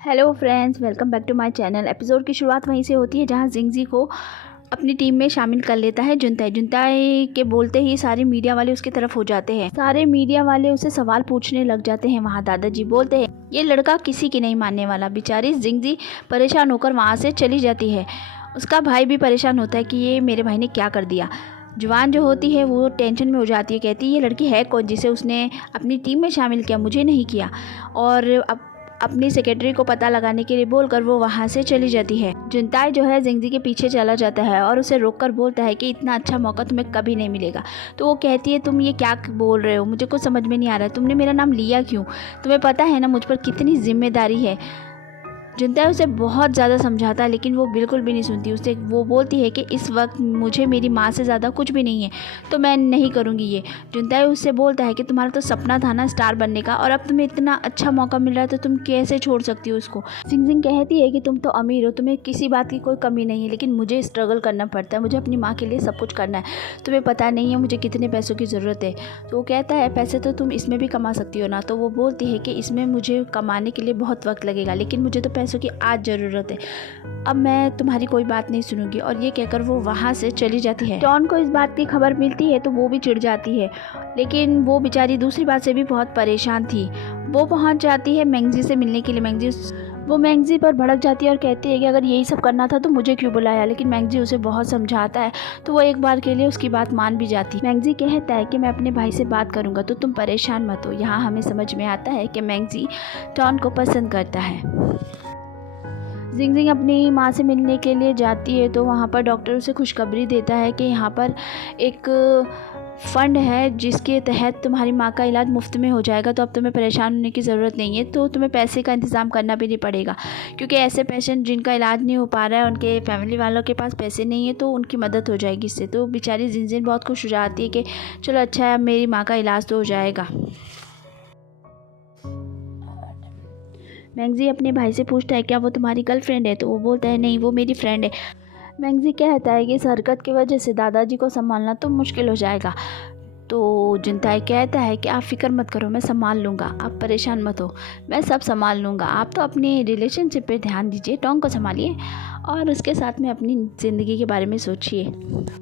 Hello friends, welcome back to my channel. Episode की शुरुआत वहीं से होती है जहां जिंगजी को अपनी टीम में शामिल कर लेता है जुनताई के बोलते ही सारे मीडिया वाले उसकी तरफ हो जाते हैं। सारे मीडिया वाले उसे सवाल पूछने लग जाते हैं। वहां दादाजी बोलते हैं ये लड़का किसी की नहीं मानने वाला। बेचारी जिंगजी परेशान होकर वहाँ से चली जाती है। उसका भाई भी परेशान होता है कि ये मेरे भाई ने क्या कर दिया। जवान जो होती है वो टेंशन में हो जाती है, कहती है ये लड़की है कौन जिसे उसने अपनी टीम में शामिल किया, मुझे नहीं किया। और अपनी सेक्रेटरी को पता लगाने के लिए बोलकर वो वहाँ से चली जाती है। जुनताई जो है जिंगजी के पीछे चला जाता है और उसे रोककर बोलता है कि इतना अच्छा मौका तुम्हें कभी नहीं मिलेगा। तो वो कहती है तुम ये क्या बोल रहे हो, मुझे कुछ समझ में नहीं आ रहा है, तुमने मेरा नाम लिया क्यों, तुम्हें पता है ना मुझ पर कितनी जिम्मेदारी है। जुनताई उसे बहुत ज़्यादा समझाता है लेकिन वो बिल्कुल भी नहीं सुनती। उसे वो बोलती है कि इस वक्त मुझे मेरी माँ से ज़्यादा कुछ भी नहीं है, तो मैं नहीं करूँगी ये। जुनताई उससे बोलता है कि तुम्हारा तो सपना था ना स्टार बनने का, और अब तुम्हें इतना अच्छा मौका मिल रहा है तो तुम कैसे छोड़ सकती हो उसको। जिंगजिंग कहती है कि तुम तो अमीर हो, तुम्हें किसी बात की कोई कमी नहीं है, लेकिन मुझे स्ट्रगल करना पड़ता है, मुझे अपनी माँ के लिए सब कुछ करना है, तुम्हें पता नहीं है मुझे कितने पैसों की ज़रूरत है। तो वो कहता है पैसे तो तुम इसमें भी कमा सकती हो ना। तो वो बोलती है कि इसमें मुझे कमाने के लिए बहुत वक्त लगेगा, लेकिन मुझे तो पैसों की आज ज़रूरत है, अब मैं तुम्हारी कोई बात नहीं सुनूंगी। और ये कहकर वो वहाँ से चली जाती है। टॉन को इस बात की खबर मिलती है तो वो भी चिढ़ जाती है, लेकिन वो बेचारी दूसरी बात से भी बहुत परेशान थी। वो पहुँच जाती है मैंगजी से मिलने के लिए। मैंगजी पर भड़क जाती है और कहती है कि अगर यही सब करना था तो मुझे क्यों बुलाया। लेकिन मैंगजी उसे बहुत समझाता है तो वो एक बार के लिए उसकी बात मान भी जाती है। मैंगजी कहता है कि मैं अपने भाई से बात करूंगा तो तुम परेशान मत हो। यहाँ हमें समझ में आता है कि मैंगजी टॉन को पसंद करता है। जिंगजिंग अपनी माँ से मिलने के लिए जाती है तो वहाँ पर डॉक्टर उसे खुशखबरी देता है कि यहाँ पर एक फ़ंड है जिसके तहत तुम्हारी माँ का इलाज मुफ्त में हो जाएगा, तो अब तुम्हें परेशान होने की ज़रूरत नहीं है। तो तुम्हें पैसे का इंतज़ाम करना भी नहीं पड़ेगा, क्योंकि ऐसे पेशेंट जिनका इलाज नहीं हो पा रहा है, उनके फैमिली वालों के पास पैसे नहीं है, तो उनकी मदद हो जाएगी इससे। तो बेचारी जिंगजिंग बहुत खुश हो जाती है कि चलो अच्छा है, मेरी माँ का इलाज तो हो जाएगा। मैंगजी अपने भाई से पूछता है क्या वो तुम्हारी गर्लफ्रेंड है। तो वो बोलता है नहीं, वो मेरी फ्रेंड है। मैंगजी कहता है कि इस हरकत की वजह से दादाजी को संभालना तो मुश्किल हो जाएगा। तो जुनताई कहता है कि आप फिक्र मत करो, मैं संभाल लूँगा, आप परेशान मत हो, मैं सब संभाल लूँगा। आप तो अपने रिलेशनशिप पे ध्यान दीजिए, टॉन्ग को संभालिए और उसके साथ में अपनी ज़िंदगी के बारे में सोचिए।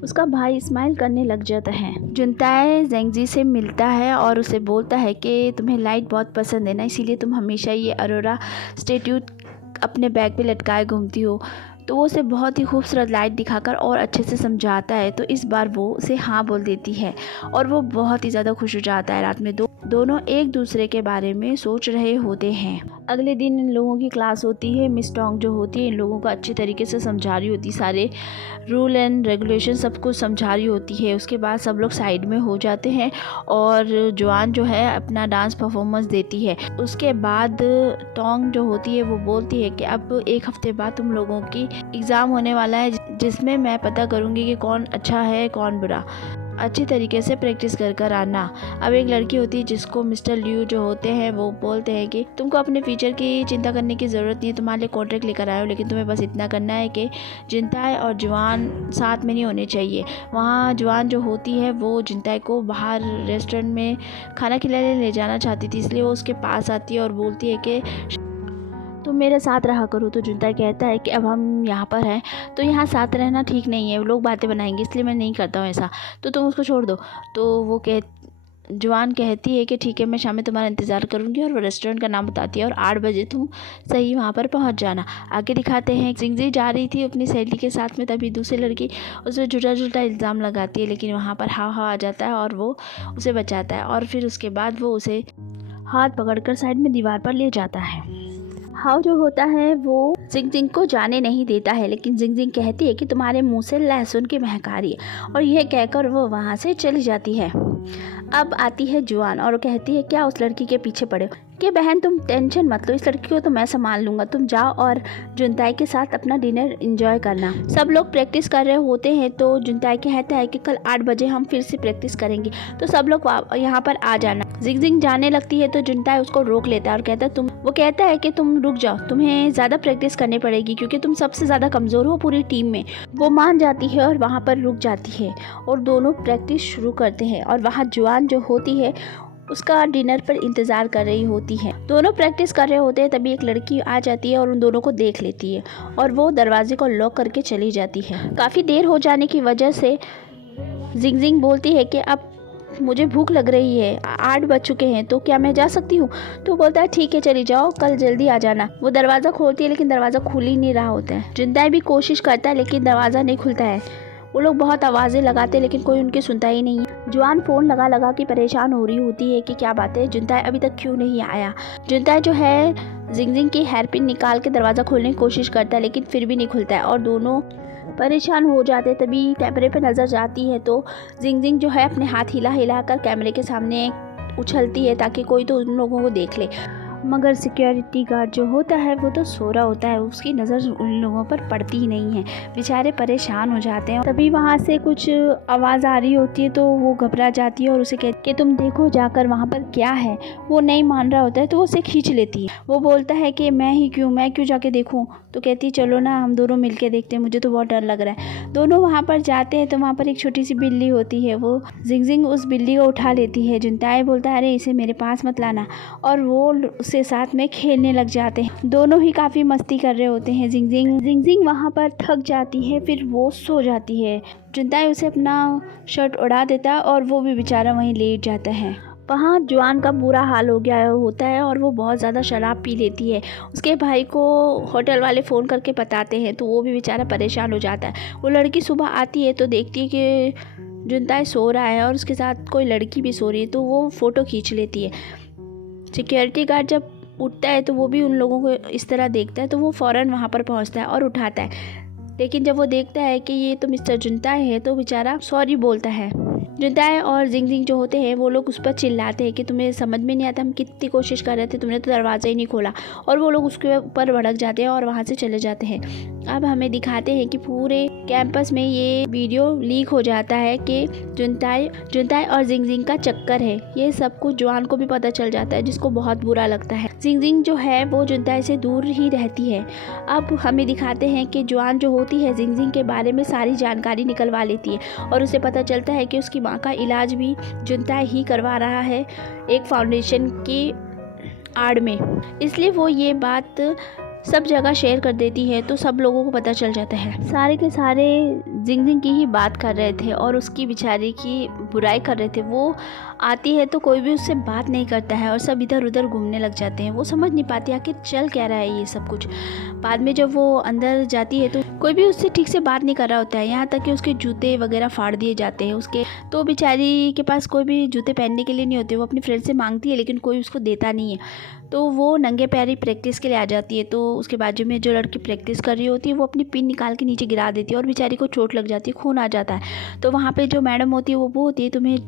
उसका भाई स्माइल करने लग जाता है। जुनताई जिंगजी से मिलता है और उसे बोलता है कि तुम्हें लाइट बहुत पसंद है ना, इसीलिए तुम हमेशा ये अरोरा स्टैट्यूट अपने बैग पे लटकाए घूमती हो। तो वो उसे बहुत ही खूबसूरत लाइट दिखाकर और अच्छे से समझाता है। तो इस बार वो उसे हाँ बोल देती है और वो बहुत ही ज़्यादा खुश हो जाता है। रात में दोनों एक दूसरे के बारे में सोच रहे होते हैं। अगले दिन इन लोगों की क्लास होती है। मिस टोंग जो होती है इन लोगों को अच्छी तरीके से समझा रही होती, सारे रूल एंड रेगुलेशन सब कुछ समझा रही होती है। उसके बाद सब लोग साइड में हो जाते हैं और जवान जो है अपना डांस परफॉर्मेंस देती है। उसके बाद टोंग जो होती है वो बोलती है कि अब एक हफ्ते बाद तुम लोगों की एग्ज़ाम होने वाला है, जिसमें मैं पता करूँगी कि कौन अच्छा है कौन बुरा। अच्छी तरीके से प्रैक्टिस कर आना। अब एक लड़की होती है जिसको मिस्टर लियू जो होते हैं वो बोलते हैं कि तुमको अपने फ्यूचर की चिंता करने की ज़रूरत नहीं है, तुम्हारे लिए कॉन्ट्रैक्ट लेकर आए हो, लेकिन तुम्हें बस इतना करना है कि जिनताई और जवान साथ में नहीं होने चाहिए। वहाँ जवान जो होती है वो जिनताई को बाहर रेस्टोरेंट में खाना खिलाने ले जाना चाहती थी, इसलिए वो उसके पास आती है और बोलती है कि तुम मेरे साथ रहा करो। तो जुनताई कहता है कि अब हम यहाँ पर हैं तो यहाँ साथ रहना ठीक नहीं है, लोग बातें बनाएंगे, इसलिए मैं नहीं करता हूँ ऐसा, तो तुम उसको छोड़ दो। तो वो जवान कहती है कि ठीक है, मैं शाम में तुम्हारा इंतज़ार करूँगी, और वो रेस्टोरेंट का नाम बताती है और 8 बजे तुम सही वहाँ पर पहुँच जाना। आगे दिखाते हैं जिंगजी जा रही थी अपनी सहेली के साथ में, तभी दूसरी लड़की उसे झूठा झूठा इल्ज़ाम लगाती है, लेकिन वहाँ पर हाव आ जाता है और वो उसे बचाता है। और फिर उसके बाद वो उसे हाथ पकड़कर साइड में दीवार पर ले जाता है। हाउ जो होता है वो जिंगजिंग को जाने नहीं देता है, लेकिन जिंगजिंग कहती है कि तुम्हारे मुंह से लहसुन की महक आ रही है, और यह कहकर वो वहाँ से चली जाती है। अब आती है जुआन और कहती है क्या उस लड़की के पीछे पड़े हो कि बहन तुम टेंशन मत लो, इस लड़की को तो मैं संभाल लूँगा, तुम जाओ और जुनताई के साथ अपना डिनर एंजॉय करना। सब लोग प्रैक्टिस कर रहे होते हैं तो जुनताई कहता है कि कल 8 बजे हम फिर से प्रैक्टिस करेंगे, तो सब लोग यहाँ पर आ जाना। जिंगजिंग जाने लगती है तो जुनताई उसको रोक लेता है और कहता है कि तुम रुक जाओ, तुम्हें ज़्यादा प्रैक्टिस करनी पड़ेगी क्योंकि तुम सबसे ज़्यादा कमज़ोर हो पूरी टीम में। वो मान जाती है और वहाँ पर रुक जाती है और दोनों प्रैक्टिस शुरू करते हैं। और वहाँ जुआन जो होती है उसका डिनर पर इंतज़ार कर रही होती है। दोनों प्रैक्टिस कर रहे होते हैं, तभी एक लड़की आ जाती है और उन दोनों को देख लेती है और वो दरवाजे को लॉक करके चली जाती है। काफ़ी देर हो जाने की वजह से जिंगजिंग बोलती है कि अब मुझे भूख लग रही है, 8 बज चुके हैं, तो क्या मैं जा सकती हूँ? तो बोलता है ठीक है चली जाओ, कल जल्दी आ जाना। वो दरवाज़ा खोलती है लेकिन दरवाज़ा खुल ही नहीं रहा होता है। जुनताई भी कोशिश करता है लेकिन दरवाज़ा नहीं खुलता है। वो लोग बहुत आवाज़ें लगाते हैं लेकिन कोई उनकी सुनता ही नहीं है। जुआन फ़ोन लगा लगा के परेशान हो रही होती है कि क्या बात है, जुनताई अभी तक क्यों नहीं आया। जुनताई जो है जिंगजिंग की हेयरपिन निकाल के दरवाज़ा खोलने की कोशिश करता है लेकिन फिर भी नहीं खुलता है और दोनों परेशान हो जाते। तभी कैमरे पे नज़र जाती है तो जिंगजिंग जो है अपने हाथ हिला हिला कर कैमरे के सामने उछलती है ताकि कोई तो उन लोगों को देख ले, मगर सिक्योरिटी गार्ड जो होता है वो तो सो रहा होता है, उसकी नज़र उन लोगों पर पड़ती ही नहीं है। बेचारे परेशान हो जाते हैं। तभी वहाँ से कुछ आवाज़ आ रही होती है तो वो घबरा जाती है और उसे कहती है कि तुम देखो जाकर वहाँ पर क्या है। वो नहीं मान रहा होता है तो वो उसे खींच लेती है। वो बोलता है कि मैं क्यों जाके देखूँ। तो कहती है चलो ना हम दोनों मिल के देखते हैं, मुझे तो बहुत डर लग रहा है। दोनों वहाँ पर जाते हैं तो वहाँ पर एक छोटी सी बिल्ली होती है। वो जिंगजिंग उस बिल्ली को उठा लेती है। जुनताई बोलता है अरे इसे मेरे पास मत लाना, और वो उससे साथ में खेलने लग जाते हैं। दोनों ही काफ़ी मस्ती कर रहे होते हैं। जिंगजिंग वहाँ पर थक जाती है, फिर वो सो जाती है। जुनताई उसे अपना शर्ट उड़ा देता है और वो भी बेचारा वहीं लेट जाता है। वहाँ जुआन का बुरा हाल हो गया होता है और वो बहुत ज़्यादा शराब पी लेती है। उसके भाई को होटल वाले फ़ोन करके बताते हैं तो वो भी बेचारा परेशान हो जाता है। वो लड़की सुबह आती है तो देखती है कि जुनताई सो रहा है और उसके साथ कोई लड़की भी सो रही है, तो वो फ़ोटो खींच लेती है। सिक्योरिटी गार्ड जब उठता है तो वो भी उन लोगों को इस तरह देखता है तो वो फ़ौरन वहाँ पर पहुँचता है और उठाता है। लेकिन जब वो देखता है कि ये तो मिस्टर जुनताई है तो बेचारा सॉरी बोलता है। जुनताई और जिंगजिंग जो होते हैं वो लोग उस पर चिल्लाते हैं कि तुम्हें समझ में नहीं आता, हम कितनी कोशिश कर रहे थे, तुमने तो दरवाज़ा ही नहीं खोला। और वो लोग उसके ऊपर भड़क जाते हैं और वहाँ से चले जाते हैं। अब हमें दिखाते हैं कि पूरे कैंपस में ये वीडियो लीक हो जाता है कि जुनताई और जिंगजिंग का चक्कर है। ये सब कुछ जुआन को भी पता चल जाता है, जिसको बहुत बुरा लगता है। जिंगजिंग जो है वो जुनताई से दूर ही रहती है। अब हमें दिखाते हैं कि जुआन जो होती है जिंगजिंग के बारे में सारी जानकारी निकलवा लेती है और उसे पता चलता है कि उसकी माँ का इलाज भी जुनताई ही करवा रहा है एक फाउंडेशन की आड़ में। इसलिए वो ये बात सब जगह शेयर कर देती है तो सब लोगों को पता चल जाता है। सारे के सारे जिंगजिंग की ही बात कर रहे थे और उसकी बेचारी की बुराई कर रहे थे। वो आती है तो कोई भी उससे बात नहीं करता है और सब इधर उधर घूमने लग जाते हैं। वो समझ नहीं पाती आखिर चल क्या रहा है ये सब कुछ। बाद में जब वो अंदर जाती है तो कोई भी उससे ठीक से बात नहीं कर रहा होता है, यहाँ तक कि उसके जूते वगैरह फाड़ दिए जाते हैं उसके। तो बेचारी के पास कोई भी जूते पहनने के लिए नहीं होते। वो अपनी फ्रेंड से मांगती है लेकिन कोई उसको देता नहीं है। तो वो नंगे पैर ही प्रैक्टिस के लिए आ जाती है। तो उसके बाजू में जो लड़की प्रैक्टिस कर रही होती है वो अपनी पिन निकाल के नीचे गिरा देती है और बेचारी को चोट लग जाती है, खून आ जाता है। तो वहाँ पे जो मैडम होती है वो होती है तुम्हें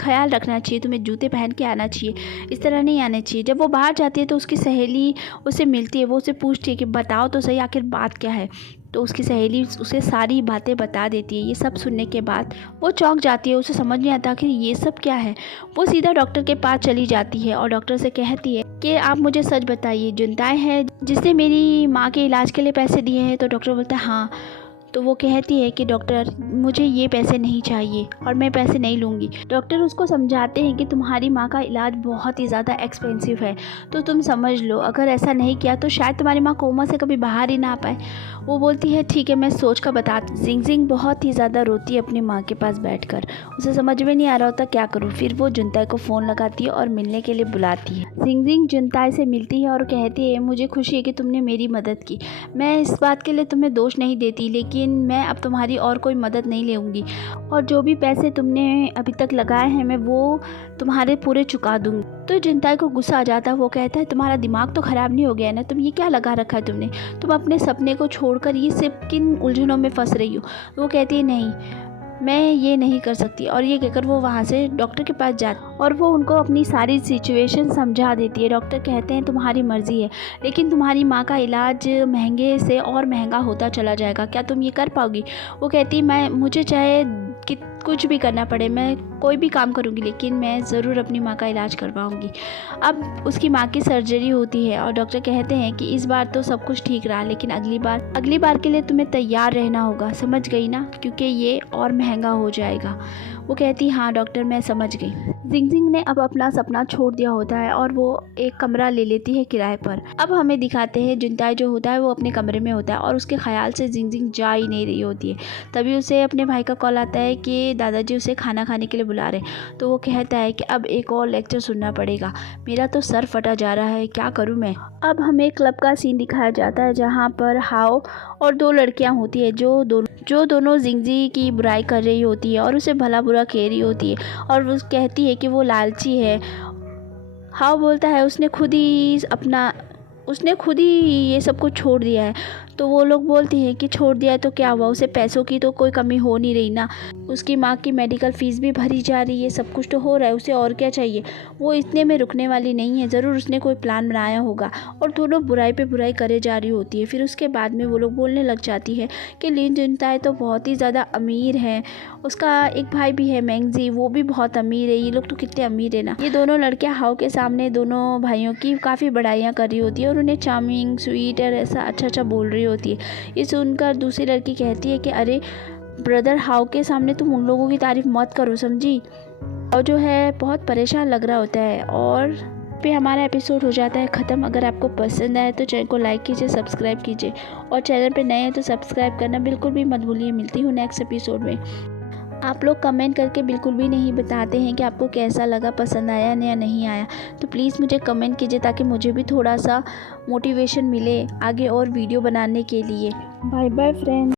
ख्याल रखना चाहिए, तुम्हें जूते पहन के आना चाहिए, इस तरह नहीं आना चाहिए। जब वो बाहर जाती है तो उसकी सहेली उससे मिलती है। वो उससे पूछती है कि बताओ तो सही आखिर बात क्या है। तो उसकी सहेली उसे सारी बातें बता देती है। ये सब सुनने के बाद वो चौंक जाती है, उसे समझ नहीं आता आखिर ये सब क्या है। वो सीधा डॉक्टर के पास चली जाती है और डॉक्टर से कहती है कि आप मुझे सच बताइए, जुनताई है जिसने मेरी माँ के इलाज के लिए पैसे दिए हैं। तो डॉक्टर बोलता है हाँ। तो वो कहती है कि डॉक्टर मुझे ये पैसे नहीं चाहिए और मैं पैसे नहीं लूँगी। डॉक्टर उसको समझाते हैं कि तुम्हारी माँ का इलाज बहुत ही ज़्यादा एक्सपेंसिव है, तो तुम समझ लो अगर ऐसा नहीं किया तो शायद तुम्हारी माँ कोमा से कभी बाहर ही ना आ पाए। वो बोलती है ठीक है मैं सोच कर बताती। जिंगजिंग बहुत ही ज़्यादा रोती है अपनी माँ के पास बैठकर। उसे समझ में नहीं आ रहा होता क्या करूँ। फिर वो जुनताई को फ़ोन लगाती है और मिलने के लिए बुलाती है। जिंगजिंग जुनताई से मिलती है और कहती है मुझे खुशी है कि तुमने मेरी मदद की। मैं इस बात के लिए तुम्हें दोष नहीं देती, लेकिन मैं अब तुम्हारी और कोई मदद नहीं लूँगी और जो भी पैसे तुमने अभी तक लगाए हैं मैं वो तुम्हारे पूरे चुका दूँगी। तो जुनताई को गुस्सा आ जाता है। वो कहता है तुम्हारा दिमाग तो ख़राब नहीं हो गया ना, तुम ये क्या लगा रखा है तुमने, तुम अपने सपने को छोड़कर ये सिर्फ किन उलझनों में फंस रही हो। वो कहती है नहीं मैं ये नहीं कर सकती, और ये कहकर वो वहाँ से डॉक्टर के पास जाती और वो उनको अपनी सारी सिचुएशन समझा देती है। डॉक्टर कहते हैं तुम्हारी मर्ज़ी है लेकिन तुम्हारी माँ का इलाज महंगे से और महंगा होता चला जाएगा, क्या तुम ये कर पाओगी। वो कहती है मुझे चाहे कि कुछ भी करना पड़े, मैं कोई भी काम करूँगी लेकिन मैं ज़रूर अपनी माँ का इलाज करवाऊँगी। अब उसकी माँ की सर्जरी होती है और डॉक्टर कहते हैं कि इस बार तो सब कुछ ठीक रहा लेकिन अगली बार के लिए तुम्हें तैयार रहना होगा, समझ गई ना, क्योंकि ये और महंगा हो जाएगा। वो कहती हाँ डॉक्टर मैं समझ गई। जिंगजिंग ने अब अपना सपना छोड़ दिया होता है और वो एक कमरा ले लेती है किराए पर। अब हमें दिखाते हैं जुनताई जो होता है वो अपने कमरे में होता है और उसके ख्याल से जिंगजिंग जा ही नहीं रही होती है। तभी उसे अपने भाई का कॉल आता है कि दादाजी उसे खाना खाने के लिए बुला रहे हैं। तो वो कहता है कि अब एक और लेक्चर सुनना पड़ेगा, मेरा तो सर फटा जा रहा है, क्या करूँ मैं। अब हमें क्लब का सीन दिखाया जाता है जहाँ पर हाओ और दो लड़कियाँ होती है जो दोनों जिंगजी की बुराई कर रही होती है और उसे भला बुरा कह रही होती है और वो कहती है कि वो लालची है। हाओ बोलता है उसने खुद ही ये सब कुछ छोड़ दिया है। तो वो लोग बोलते हैं कि छोड़ दिया है तो क्या हुआ, उसे पैसों की तो कोई कमी हो नहीं रही ना, उसकी माँ की मेडिकल फ़ीस भी भरी जा रही है, सब कुछ तो हो रहा है, उसे और क्या चाहिए। वो इतने में रुकने वाली नहीं है, ज़रूर उसने कोई प्लान बनाया होगा। और दोनों बुराई पे बुराई करे जा रही होती है। फिर उसके बाद में वो लोग बोलने लग जाती है कि लिन जुनताई तो बहुत ही ज़्यादा अमीर है, उसका एक भाई भी है मैंगजी, वो भी बहुत अमीर है, ये लोग तो कितने अमीर है ना। ये दोनों लड़कियां हाओ के सामने दोनों भाइयों की काफ़ी बड़ाइयाँ कर रही होती है और उन्हें चार्मिंग स्वीट और ऐसा अच्छा बोल रही होती है। ये सुनकर दूसरी लड़की कहती है कि अरे ब्रदर हाओ के सामने तुम उन लोगों की तारीफ़ मत करो, समझी। और जो है बहुत परेशान लग रहा होता है और पे हमारा एपिसोड हो जाता है ख़त्म। अगर आपको पसंद आए तो चैनल को लाइक कीजिए, सब्सक्राइब कीजिए और चैनल पे नए हैं तो सब्सक्राइब करना बिल्कुल भी मत भूलिए। मिलती हूँ नेक्स्ट एपिसोड में। आप लोग कमेंट करके बिल्कुल भी नहीं बताते हैं कि आपको कैसा लगा, पसंद आया या नहीं आया, तो प्लीज़ मुझे कमेंट कीजिए ताकि मुझे भी थोड़ा सा मोटिवेशन मिले आगे और वीडियो बनाने के लिए। Bye bye friends.